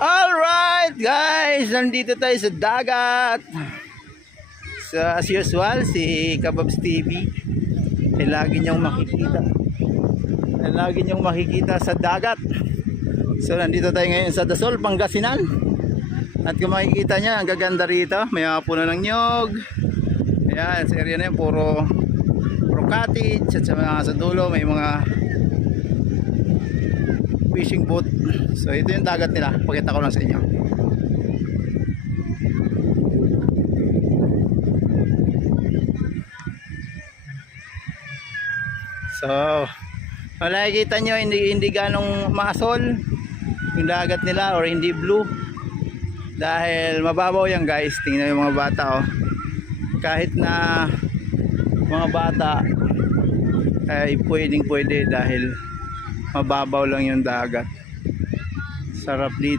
Alright guys, nandito tayo sa dagat. So as usual, si Kababs TV ay lagi niyong makikita sa dagat. So nandito tayo ngayon sa Dasol, Pangasinan. At kung makikita niya, ang gaganda rito. May mga puno ng nyog. Ayan, sa area na yun, puro cottage. At sa dulo may mga fishing boat. So ito yung dagat nila. Pakita ko lang sa inyo. So makikita nyo, hindi ganong masol yung dagat nila, or hindi blue, dahil mababaw yan guys. Tingnan yung mga bata, oh. Kahit na mga bata ay pwede dahil mababaw lang yung dagat. Sarap dito.